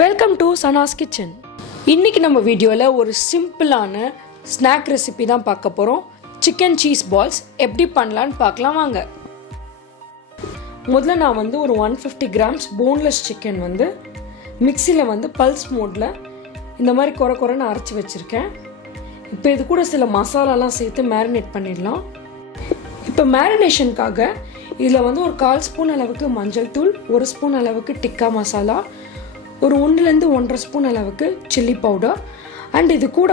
Welcome to Sana's kitchen. இன்றைக்கி நம்ம வீடியோவில் ஒரு சிம்பிளான ஸ்நாக் ரெசிபி தான் பார்க்க போகிறோம். சிக்கன் சீஸ் பால்ஸ் எப்படி பண்ணலான்னு பார்க்கலாம் வாங்க. முதல்ல நான் ஒரு 150 கிராம்ஸ் போன்லெஸ் சிக்கன் மிக்சியில் பல்ஸ் மோடில் இந்த மாதிரி குறைன்னு அரைச்சி வச்சுருக்கேன். இப்போ இது கூட சில மசாலாலாம் சேர்த்து மேரினேட் பண்ணிடலாம். இப்போ மேரினேஷனுக்காக இதில் ஒரு 1/4 ஸ்பூன் அளவுக்கு மஞ்சள் தூள், 1 ஸ்பூன் அளவுக்கு டிக்கா மசாலா, ஒரு 1 to 1.5 ஸ்பூன் அளவுக்கு சில்லி பவுடர் அண்ட் இது கூட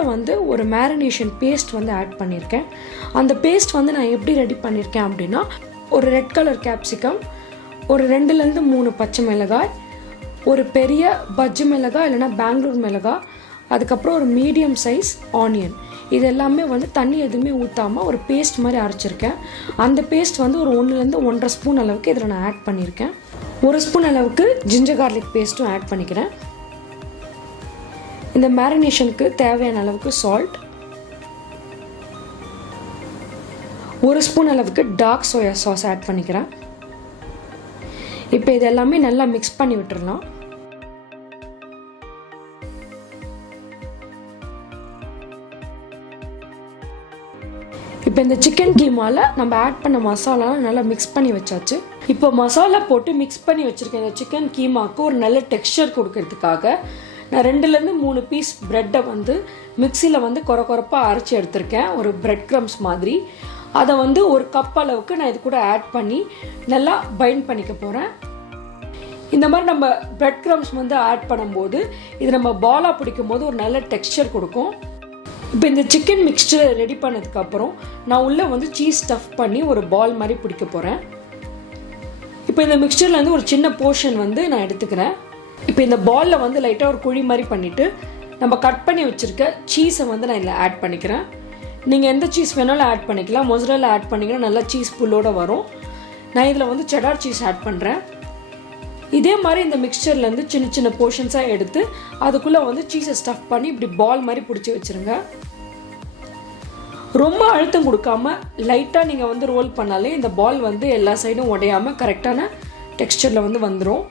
ஒரு மேரினேஷன் பேஸ்ட் ஆட் பண்ணியிருக்கேன். அந்த பேஸ்ட் நான் எப்படி ரெடி பண்ணியிருக்கேன் அப்படின்னா, ஒரு ரெட் கலர் கேப்சிகம், ஒரு 2 to 3 பச்சை மிளகாய், ஒரு பெரிய பஜ்ஜி மிளகாய் இல்லைனா பெங்களூர் மிளகாய், அதுக்கப்புறம் ஒரு மீடியம் சைஸ் ஆனியன், இது எல்லாமே தண்ணி எதுவுமே ஊற்றாமல் ஒரு பேஸ்ட் மாதிரி அரைச்சிருக்கேன். அந்த பேஸ்ட் ஒரு 1 to 1.5 ஸ்பூன் அளவுக்கு இதில் நான் ஆட் பண்ணியிருக்கேன். 1 ஸ்பூன் அளவுக்கு ஜிஞ்சர் கார்லிக் பேஸ்ட்டும் ஆட் பண்ணிக்கிறேன். இந்த மேரினேஷனுக்கு தேவையான அளவுக்கு சால்ட், 1 ஸ்பூன் அளவுக்கு டார்க் சோயா சாஸ் ஆட் பண்ணிக்கிறேன். இப்போ இது எல்லாமே நல்லா மிக்ஸ் பண்ணி விட்டுடலாம். இப்போ இந்த சிக்கன் கீமாவில் நம்ம ஆட் பண்ண மசாலாலாம் நல்லா மிக்ஸ் பண்ணி வச்சாச்சு. இப்போ மசாலா போட்டு மிக்ஸ் பண்ணி வச்சுருக்கேன். இந்த சிக்கன் கீமாவுக்கு ஒரு நல்ல டெக்ஸ்சர் கொடுக்கறதுக்காக நான் 2 to 3 பீஸ் ப்ரெட்டை மிக்சியில் குறைப்பாக அரைச்சி எடுத்திருக்கேன், ஒரு பிரெட் க்ரம்ஸ் மாதிரி. அதை ஒரு கப் அளவுக்கு நான் இது கூட ஆட் பண்ணி நல்லா பைண்ட் பண்ணிக்க போகிறேன். இந்த மாதிரி நம்ம பிரெட் க்ரம்ஸ் ஆட் பண்ணும்போது இது நம்ம பாலாக பிடிக்கும் போது ஒரு நல்ல டெக்ஸ்சர் கொடுக்கும். இப்போ இந்த சிக்கன் மிக்ஸ்சர் ரெடி பண்ணதுக்கப்புறம் நான் உள்ளே சீஸ் ஸ்டஃப் பண்ணி ஒரு பால் மாதிரி பிடிக்க போகிறேன். இப்போ இந்த மிக்ஸ்சரில் ஒரு சின்ன போர்ஷன் நான் எடுத்துக்கிறேன். இப்போ இந்த பாலில் லைட்டாக ஒரு குழி மாதிரி பண்ணிவிட்டு நம்ம கட் பண்ணி வச்சுருக்க சீஸை நான் இதில் ஆட் பண்ணிக்கிறேன். நீங்கள் எந்த சீஸ் வேணாலும் ஆட் பண்ணிக்கலாம். மொசரல்லா ஆட் பண்ணிங்கன்னா நல்லா சீஸ் புல்லோடு வரும். நான் இதில் செடார் சீஸ் ஆட் பண்ணுறேன். இதே மாதிரி இந்த மிக்ஸ்சர்லேருந்து சின்ன சின்ன போர்ஷன்ஸாக எடுத்து அதுக்குள்ளே சீஸை ஸ்டஃப் பண்ணி இப்படி பால் மாதிரி பிடிச்சி வச்சுருங்க. ரொம்ப அழுத்தம் கொடுக்காம லைட்டாக நீங்கள் ரோல் பண்ணாலே இந்த பால் எல்லா சைடும் உடையாமல் கரெக்டான டெக்ஸ்சரில் வந்துடும்.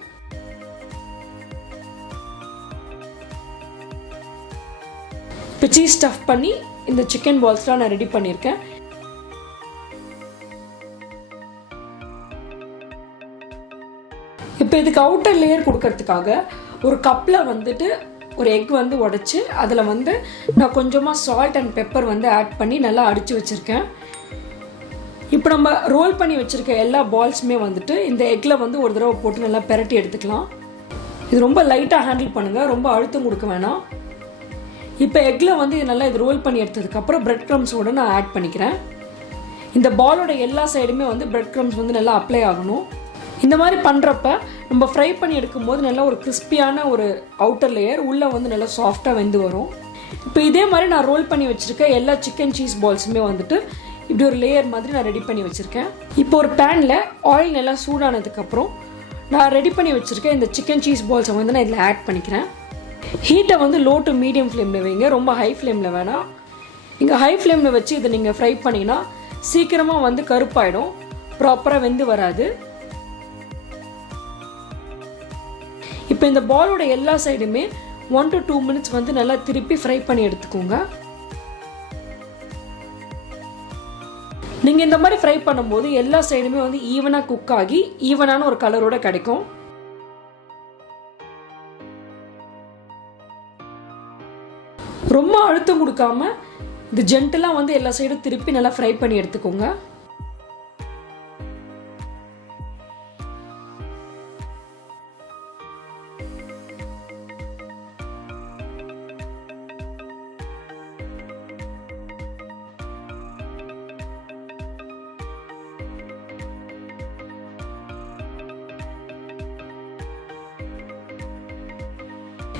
இப்போ சீஸ் ஸ்டஃப் பண்ணி இந்த சிக்கன் பால்ஸ்லாம் நான் ரெடி பண்ணியிருக்கேன். இப்போ இதுக்கு அவுட்டர் லேயர் கொடுக்கறதுக்காக ஒரு கப்பில் ஒரு எக் உடைச்சி அதில் நான் கொஞ்சமாக சால்ட் அண்ட் பெப்பர் ஆட் பண்ணி நல்லா அடித்து வச்சுருக்கேன். இப்போ நம்ம ரோல் பண்ணி வச்சுருக்க எல்லா பால்ஸுமே இந்த எக்கில் ஒரு தடவை போட்டு நல்லா பெரட்டி எடுத்துக்கலாம். இது ரொம்ப லைட்டாக ஹேண்டில் பண்ணுங்கள், ரொம்ப அழுத்தம் கொடுக்க வேணாம். இப்போ எக்கில் நல்லா இது ரோல் பண்ணி எடுத்ததுக்கப்புறம் பிரெட் க்ரம்ஸோடு நான் ஆட் பண்ணிக்கிறேன். இந்த பாலோட எல்லா சைடுமே பிரெட் க்ரம்ஸ் நல்லா அப்ளை ஆகணும். இந்த மாதிரி பண்ணுறப்ப நம்ம ஃப்ரை பண்ணி எடுக்கும்போது நல்லா ஒரு கிறிஸ்பியான ஒரு அவுட்டர் லேயர் உள்ளே நல்லா சாஃப்டாக வெந்து வரும். இப்போ இதே மாதிரி நான் ரோல் பண்ணி வச்சுருக்க எல்லா சிக்கன் சீஸ் பால்ஸுமே இப்படி ஒரு லேயர் மாதிரி நான் ரெடி பண்ணி வச்சுருக்கேன். இப்போ ஒரு பேனில் ஆயில் நல்லா சூடானதுக்கப்புறம் நான் ரெடி பண்ணி வச்சுருக்கேன் இந்த சிக்கன் சீஸ் பால்ஸை நான் இதில் ஆட் பண்ணிக்கிறேன். ஹீட்டை லோ டு மீடியம் ஃப்ளேமில் வைங்க, ரொம்ப ஹை ஃப்ளேமில் வேணாம். இங்கே ஹை ஃப்ளேமில் வச்சு இதை நீங்கள் ஃப்ரை பண்ணிங்கன்னா சீக்கிரமாக கருப்பாயிடும், ப்ராப்பராக வெந்து வராது. இப்போ இந்த பாலோட எல்லா சைடுமே 1 to 2 minutes நல்லா திருப்பி ஃப்ரை பண்ணி எடுத்துக்கோங்க. நீங்கள் இந்த மாதிரி ஃப்ரை பண்ணும்போது எல்லா சைடுமே ஈவனாக குக் ஆகி ஈவனான ஒரு கலரோட கிடைக்கும். ரொம்ப அழுத்தம் கொடுக்காம இது ஜென்டலாக எல்லா சைடும் திருப்பி நல்லா ஃப்ரை பண்ணி எடுத்துக்கோங்க.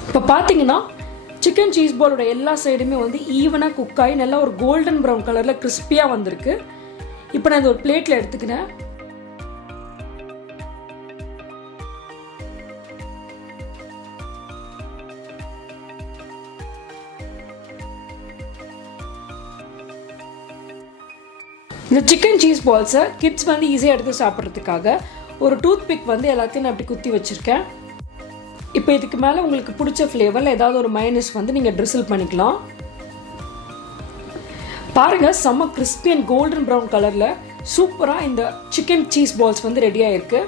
இப்போ பார்த்தீங்கன்னா சிக்கன் சீஸ் பாலோட எல்லா சைடுமே ஈவனாக குக் ஆகி நல்லா ஒரு கோல்டன் ப்ரௌன் கலரில் கிறிஸ்பியாக வந்திருக்கு. இப்போ நான் இது ஒரு பிளேட்டில் எடுத்துக்கிறேன். இந்த சிக்கன் சீஸ் பால்ஸை கிட்ஸ் ஈஸியாக எடுத்து சாப்பிட்றதுக்காக ஒரு டூத் பிக் எல்லாத்தையும் நான் அப்படி குத்தி வச்சுருக்கேன். இப்போ இதுக்கு மேலே உங்களுக்கு பிடிச்ச ஃப்ளேவரில் ஏதாவது ஒரு மயோனைஸ் வந்து நீங்கள் ட்ரிசில் பண்ணிக்கலாம். பாருங்கள், செம்ம கிறிஸ்பி அண்ட் கோல்டன் ப்ரௌன் கலரில் சூப்பராக இந்த சிக்கன் சீஸ் பால்ஸ் வந்து ரெடி ஆயிருக்கு.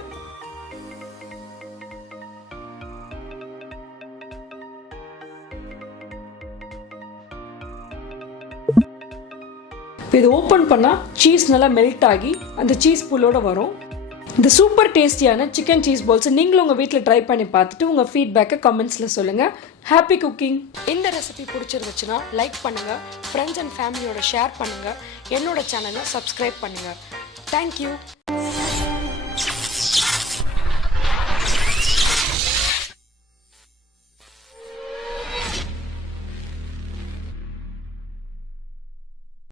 இப்போ இது ஓப்பன் பண்ணால் சீஸ் நல்லா மெல்ட் ஆகி அந்த சீஸ் புல்லோட வரும். இந்த சூப்பர் டேஸ்டியான சிக்கன் சீஸ் பால்ஸை நீங்களும் உங்கள் வீட்டில் ட்ரை பண்ணி பார்த்துட்டு உங்கள் ஃபீட்பேக்கை கமெண்ட்ஸில் சொல்லுங்கள். Happy cooking. இந்த ரெசிபி பிடிச்சிருந்துச்சுன்னா லைக் பண்ணுங்கள், ஃப்ரெண்ட்ஸ் அண்ட் ஃபேமிலியோட ஷேர் பண்ணுங்கள், என்னோட சேனலை சப்ஸ்கிரைப் பண்ணுங்கள். தேங்க்யூ.